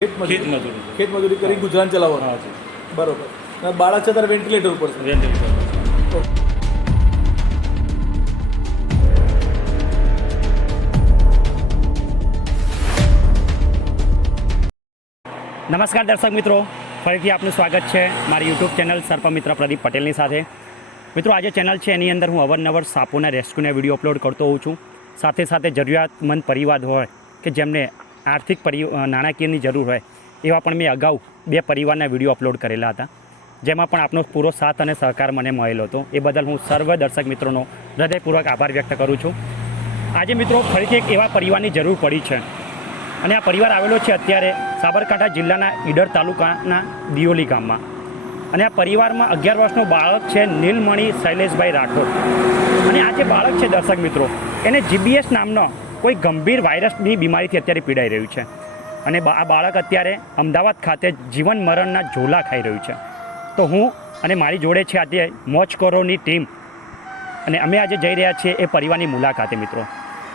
ખેતમજૂરી કરી ગુજરાન ચલાવવાનું. હા જી બરોબર. અને બાળક છે ત્યારે વેન્ટિલેટર ઉપર છે. વેન્ટિલેટર. નમસ્કાર દર્શક મિત્રો, ફરીથી આપનું સ્વાગત છે મારી યુટ્યુબ ચેનલ સર્પમિત્ર પ્રદીપ પટેલની સાથે. મિત્રો, આજે ચેનલ છે એની અંદર હું અવારનવાર સાપોના રેસ્ક્યુના વિડીયો અપલોડ કરતો હોઉં છું. સાથે સાથે જરૂરિયાતમંદ પરિવાર હોય કે જેમને આર્થિક નાણાકીયની જરૂર હોય એવા પણ મેં અગાઉ 2 પરિવારના વિડીયો અપલોડ કરેલા હતા, જેમાં પણ આપનો પૂરો સાથ અને સહકાર મને મળેલો હતો. એ બદલ હું સર્વ દર્શક મિત્રોનો હૃદયપૂર્વક આભાર વ્યક્ત કરું છું. આજે મિત્રો ફરીથી એક એવા પરિવારની જરૂર પડી છે અને આ પરિવાર આવેલો છે અત્યારે સાબરકાંઠા જિલ્લાના ઈડર તાલુકાના દિયોલી ગામમાં. અને આ પરિવારમાં 11 વર્ષનો બાળક છે નીલમણી શૈલેષભાઈ રાઠોડ. અને આ જે બાળક છે દર્શક મિત્રો, એને GBS નામનો કોઈ ગંભીર વાયરસની બીમારીથી અત્યારે પીડાઈ રહ્યું છે. અને આ બાળક અત્યારે અમદાવાદ ખાતે જીવન મરણના ઝોલા ખાઈ રહ્યું છે. તો હું અને મારી જોડે છે આજે મોજ કરોની ટીમ, અને અમે આજે જઈ રહ્યા છીએ એ પરિવારની મુલાકાતે મિત્રો.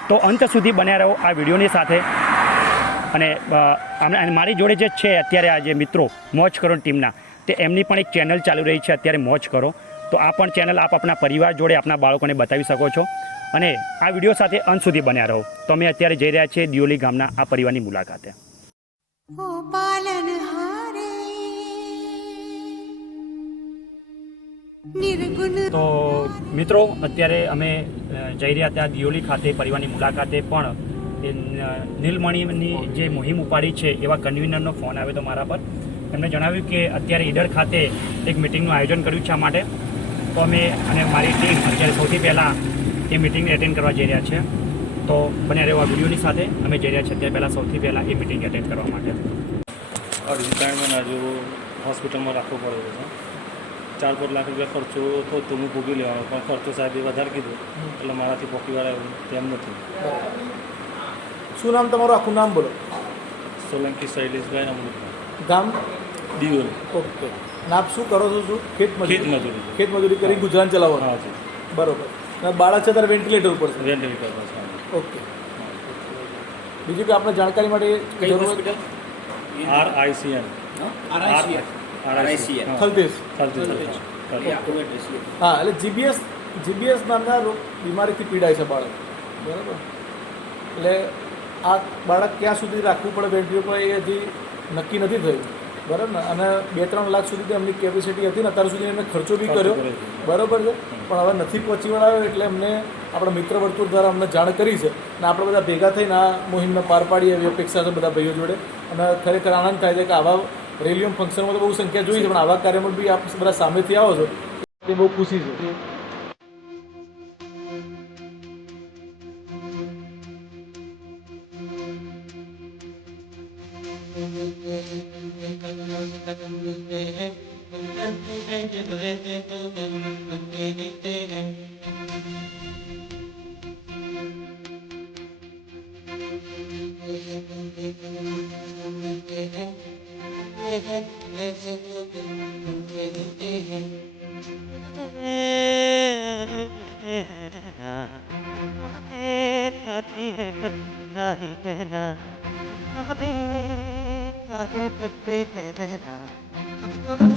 તો અંત સુધી બન્યા રહો આ વિડીયોની સાથે. અને મારી જોડે જે છે અત્યારે આજે મિત્રો મોજ કરો ટીમના, તે એમની પણ એક ચેનલ ચાલુ રહી છે અત્યારે મોજ કરો. તો આ પણ ચેનલ આપ આપણા પરિવાર જોડે આપણા બાળકોને બતાવી શકો છો. અને આ વિડીયો સાથે અંત સુધી બન્યા રહો. તો અમે અત્યારે જઈ રહ્યા છીએ દિયોલી ગામના આ પરિવારની મુલાકાતે. તો મિત્રો, અત્યારે અમે જઈ રહ્યા ત્યાં દિયોલી ખાતે પરિવારની મુલાકાતે. પણ એ નીલમણીની જે મુહિમ ઉપાડી છે એવા કન્વીનરનો ફોન આવ્યો હતો મારા પર. એમણે જણાવ્યું કે અત્યારે ઈડર ખાતે એક મિટિંગનું આયોજન કર્યું છે આ માટે. તો અમે અને મારી ટીમ અત્યારે સૌથી પહેલાં એ મિટિંગને એટેન્ડ કરવા જઈ રહ્યા છે. તો બન્યા રહેવા વિડીયોની સાથે અમે જઈ રહ્યા છીએ અત્યારે સૌથી પહેલાં એ મિટિંગ એટેન્ડ કરવા માટે. અઢી 3 મહિના જેવું હોસ્પિટલમાં રાખવું પડેલું છે. 4-5 લાખ રૂપિયા ખર્ચો તો હું ભોગી લેવાનો, પણ ખર્ચો સાહેબે વધારે કીધું એટલે મારાથી પોકી વાળા તેમ નથી. શું નામ તમારું? આખું નામ બોલો. સોલંકી શૈલેષભાઈ અમૃત, ગામ દિયોલી. ઓકે. અને આપ શું કરો છો? શું ખેતમજૂરી. ખેતમજૂરી કરી ગુજરાન ચલાવવાનું. હા જી બરોબર. અને બાળક છે ત્યારે વેન્ટિલેટર ઉપર છે. વેન્ટિલેટર છે. ઓકે. બીજું કે આપણે જાણકારી માટે જરૂર RICM થલતેજ. થલતેજ. હા, એટલે GBS નામના બીમારીથી પીડાય છે બાળક. બરાબર. એટલે આ બાળક ક્યાં સુધી રાખવું પડે વેન્ટિલેટર પર એ હજી નક્કી નથી થયું. બરાબર ને. અને 2-3 લાખ સુધી એમની કેપેસિટી હતી ને અત્યાર સુધી એમને ખર્ચો બી કર્યો. બરાબર છે. પણ હવે નથી પહોંચી વળાયો એટલે એમને આપણા મિત્ર વર્તુળ દ્વારા અમને જાણ કરી છે. અને આપણે બધા ભેગા થઈને આ મુહિમને પાર પાડીએ એવી અપેક્ષા છે બધા ભાઈઓ જોડે. અને ખરેખર આનંદ થાય છે કે આવા રેલીઓ ફંક્શનમાં તો બહુ સંખ્યા જોઈ છે, પણ આવા કાર્યમાં બી આપ બધા સામેથી આવો છો એ બહુ ખુશી છે.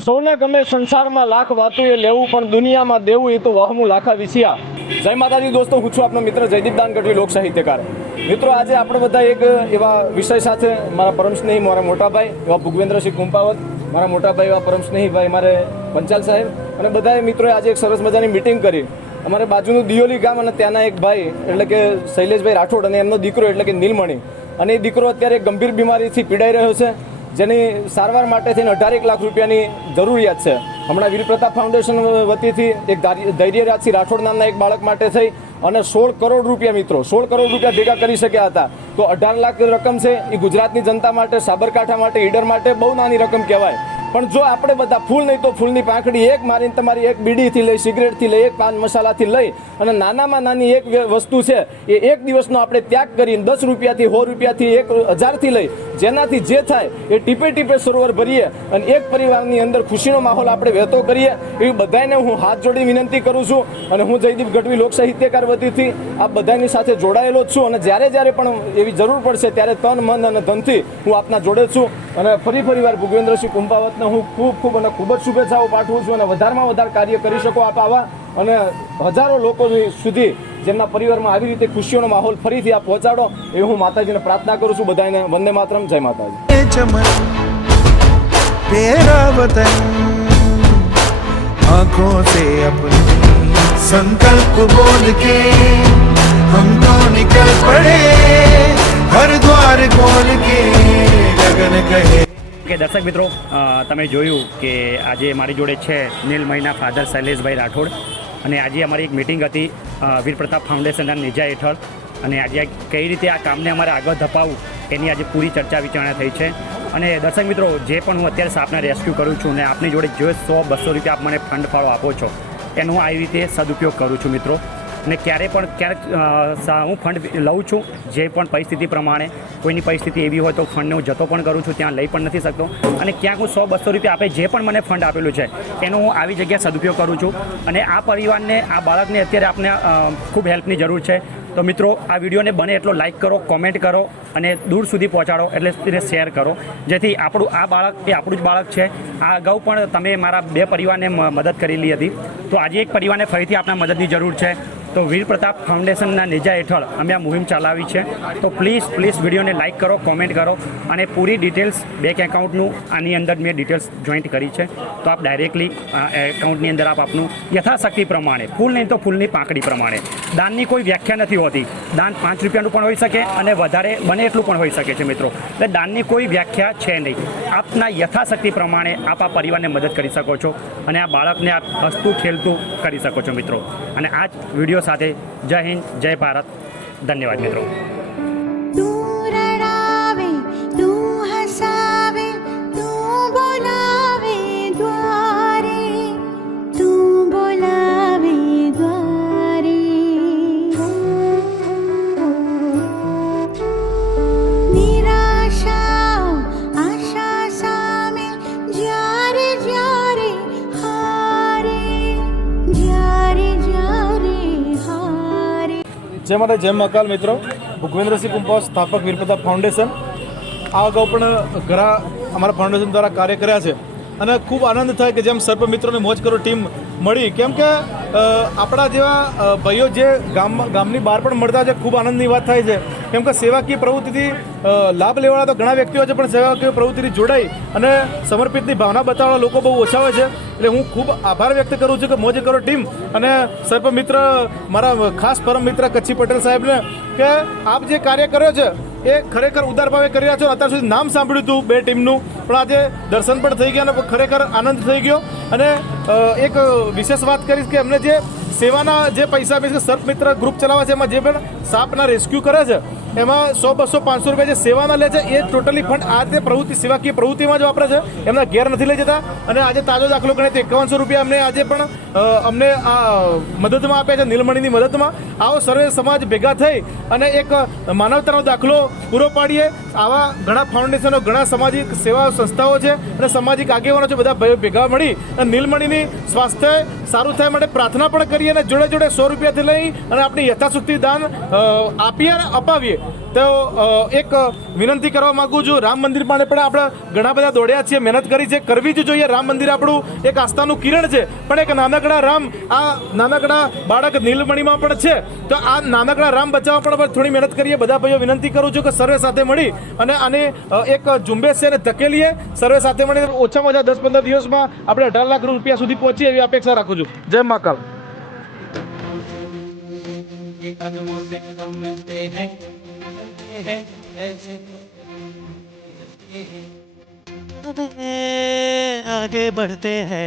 સૌને ગમે સંસારમાં લાખ વાતું એ લેવું, પણ દુનિયામાં દેવું એ તો વહમું લાખા વિસિયા. જય માતાજી દોસ્તો, હું છું આપનો મિત્ર જયદીપ દાન ગઢવી, લોક સાહિત્યકાર. મિત્રો, આજે આપણે બધા એક એવા વિષય સાથે, મારા પરમ સ્નેહી મારા મોટાભાઈ એવા ભૂગવેન્દ્રસિંહ કુંપાવત, મારા મોટાભાઈ એવા પરમ સ્નેહી ભાઈ મારે પંચાલ સાહેબ, અને બધાએ મિત્રોએ આજે એક સરસ મજાની મિટિંગ કરી. અમારે બાજુનું દિયોલી ગામ અને ત્યાંના એક ભાઈ એટલે કે શૈલેષભાઈ રાઠોડ અને એમનો દીકરો એટલે કે નીલમણી. અને એ દીકરો અત્યારે ગંભીર બીમારીથી પીડાઈ રહ્યો છે, જેની સારવાર માટે થઈને 18 લાખ રૂપિયાની જરૂરિયાત છે. હમણાં વીર પ્રતાપ ફાઉન્ડેશન વતીથી એક ધૈર્યરાજસિંહ રાઠોડ નામના એક બાળક માટે થઈ અને 16 કરોડ રૂપિયા મિત્રો 16 કરોડ રૂપિયા ભેગા કરી શક્યા હતા. તો 18 લાખ રકમ છે એ ગુજરાતની જનતા માટે, સાબરકાંઠા માટે, ઈડર માટે બહુ નાની રકમ કહેવાય. પણ જો આપણે બધા ફૂલ નહીં તો ફૂલની પાંખડી એક મારીને તમારી એક બીડીથી લઈ, સિગરેટથી લઈ, એક પાન મસાલાથી લઈ અને નાનામાં નાની એક વસ્તુ છે એ એક દિવસનો આપણે ત્યાગ કરીને 10 રૂપિયાથી 100 રૂપિયાથી 1000થી લઈ જેનાથી જે થાય એ ટીપે ટીપે સરોવર ભરીએ અને એક પરિવારની અંદર ખુશીનો માહોલ આપણે વહેતો કરીએ એવી બધાને હું હાથ જોડી વિનંતી કરું છું. અને હું જયદીપ ગઢવી લોક સાહિત્યકાર વતીથી આ બધાની સાથે જોડાયેલો જ છું અને જ્યારે પણ એવી જરૂર પડશે ત્યારે તન મન અને ધનથી હું આપના જોડે છું. અને ફરી વાર ભૂપેન્દ્રસિંહ કુંભાવતને હું ખૂબ જ શુભેચ્છાઓ પાઠવું છું અને વધારેમાં વધારે કાર્ય કરી શકો આપ આવા અને હજારો લોકો સુધી જેમના પરિવારમાં આવી રીતે ખુશીઓનો માહોલ ફરીથી આપ પહોંચાડો એ હું માતાજીને પ્રાર્થના કરું છું. બધાને વંદે માતરમ, જય માતાજી. चमन तेरा वतन आंखों से अपनी संकल्प बोल के हम तो निकल पड़े हर द्वार खोल के गगन कहे. કે દર્શક મિત્રો, તમે જોયું કે આજે મારી જોડે છે નીલમણીના ફાધર શૈલેષભાઈ રાઠોડ અને આજે અમારી એક મિટિંગ હતી વીર પ્રતાપ ફાઉન્ડેશનના નેજા હેઠળ અને આજે કઈ રીતે આ કામને અમારે આગળ ધપાવવું એની આજે પૂરી ચર્ચા વિચારણા થઈ છે. અને દર્શક મિત્રો, જે પણ હું અત્યારે સાપને રેસ્ક્યુ કરું છું ને આપની જોડે જો 100-200 રૂપિયા આપ મને ફંડ ફાળો આપો છો એનો હું આવી રીતે સદુપયોગ કરું છું મિત્રો. અને ક્યારેક હું ફંડ લઉં છું જે પણ પરિસ્થિતિ પ્રમાણે. કોઈની પરિસ્થિતિ એવી હોય તો ફંડને હું જતો પણ કરું છું, ત્યાં લઈ પણ નથી શકતો. અને ક્યાંક હું 100-200 રૂપિયા આપે જે પણ મને ફંડ આપેલું છે એનો હું આવી જગ્યાએ સદુપયોગ કરું છું. અને આ પરિવારને, આ બાળકને અત્યારે આપને ખૂબ હેલ્પની જરૂર છે. તો મિત્રો, આ વિડીયોને બને એટલો લાઇક કરો, કોમેન્ટ કરો અને દૂર સુધી પહોંચાડો, એટલે એને શેર કરો જેથી આપણું આ બાળક એ આપણું જ બાળક છે. આ અગાઉ પણ તમે મારા 2 પરિવારને મદદ કરેલી હતી, તો આજે એક પરિવારને ફરીથી આપણા મદદની જરૂર છે. તો વીર પ્રતાપ ફાઉન્ડેશનના નેજા હેઠળ અમે આ મુહિમ ચલાવી છે. તો પ્લીઝ વિડીયોને લાઇક કરો, કોમેન્ટ કરો અને પૂરી ડિટેલ્સ બેંક એકાઉન્ટનું આની અંદર મેં ડિટેલ્સ જોઈન્ટ કરી છે. તો આપ ડાયરેક્ટલી એકાઉન્ટની અંદર આપનું યથાશક્તિ પ્રમાણે, ફૂલ નહીં તો ફૂલની પાંખડી પ્રમાણે. દાનની કોઈ વ્યાખ્યા નથી હોતી. દાન 5 રૂપિયાનું પણ હોઈ શકે અને વધારે બને એટલું પણ હોઈ શકે છે મિત્રો. એટલે દાનની કોઈ વ્યાખ્યા છે નહીં. આપના યથાશક્તિ પ્રમાણે આપ આ પરિવારને મદદ કરી શકો છો અને આ બાળકને આપ હસતું ખેલતું કરી શકો છો મિત્રો. અને આ જ વિડીયો સાથે જય હિન્દ, જય ભારત, ધન્યવાદ મિત્રો. તું રડાવે, તું હસાવે, તું બોલાવે દ્વારે, તું બોલાવે દ્વારે. નિરાશા આશા સામે જ્યારે જ્યારે હારે, જ્યારે જ્યારે હારે. જય માતા, જય મહાકાલ મિત્રો. ભૂપેન્દ્રસિંહ કુંભાવત, સ્થાપક વીર પ્રતાપ ફાઉન્ડેશન. આ અગાઉ પણ ઘણા અમારા ફાઉન્ડેશન દ્વારા કાર્ય કર્યા છે અને ખૂબ આનંદ થાય કે જેમ સર્પ મિત્રોને મોજ કરો ટીમ મળી. કેમ કે આપણા જેવા ભાઈઓ જે ગામની બહાર પણ મળતા છે, ખૂબ આનંદની વાત થાય છે. કેમ કે સેવાકીય પ્રવૃત્તિથી લાભ લેવાના તો ઘણા વ્યક્તિઓ છે, પણ સેવાકીય પ્રવૃત્તિથી જોડાઈ અને સમર્પિતની ભાવના બતાવવાના લોકો બહુ ઓછા હોય છે. એટલે હું ખૂબ આભાર વ્યક્ત કરું છું કે મોજ કરો ટીમ અને સર્પ મિત્ર, મારા ખાસ પરમ મિત્ર કચ્છી પટેલ સાહેબને, કે આપ જે કાર્ય કર્યો છે એ ખરેખર ઉદાર ભાવે કરી રહ્યા છો. અત્યાર સુધી નામ સાંભળ્યું હતું 2 ટીમનું, પણ આજે દર્શન પણ થઈ ગયા અને ખરેખર આનંદ થઈ ગયો. અને એક વિશેષ વાત કરીશ કે અમને જે સેવાના જે પૈસા મીન્સ કે સર્પ મિત્ર ગ્રુપ ચલાવે છે, એમાં જે પણ સાપના રેસ્ક્યુ કરે છે એમાં 100, 200, 500 રૂપિયા જે સેવાના લે છે એ ટોટલી ફંડ આ તે પ્રવૃત્તિ, સેવાકીય પ્રવૃત્તિમાં જ વાપરે છે. એમના ઘેર નથી લઈ જતા. અને આજે તાજો દાખલો ગણે તો 5100 રૂપિયા અમને આજે પણ અમને આ મદદમાં આપ્યા છે, નીલમણીની મદદમાં. આવો સર્વે સમાજ ભેગા થઈ અને એક માનવતાનો દાખલો પૂરો પાડીએ. આવા ઘણા ફાઉન્ડેશનો, ઘણા સામાજિક સેવા સંસ્થાઓ છે અને સામાજિક આગેવાનો છે, બધા ભેગા મળી અને નીલમણીની સ્વાસ્થ્ય સારું થાય માટે પ્રાર્થના પણ કરીએ અને જોડે 100 રૂપિયાથી લઈ અને આપણી યથાશક્તિ દાન આપીએ અને અપાવીએ. તો એક વિનંતી કરવા માગું છું, રામ મંદિર માટે પણ આપણે ઘણા બધા દોડ્યા છીએ, મહેનત કરી છે, કરવી જ જોઈએ. રામ મંદિર આપણું એક આસ્થાનું કિરણ છે, પણ એક નાનકડા રામ, આ નાનકડા બાળક નીલમણીમાં પણ છે. તો આ નાનકડા રામ બચાવવા પણ થોડી મહેનત કરીએ. બધા ભાઈઓ વિનંતી કરું છું કે સર્વે સાથે મળી અને આને એક ઝુંબેશ છે અને ધકેલીએ. સર્વે સાથે મળી ઓછામાં ઓછા 10-15 દિવસમાં આપણે 18 લાખ રૂપિયા સુધી પહોંચીએ એવી અપેક્ષા રાખું છું. જય મહાકાલ. आगे बढ़ते हैं.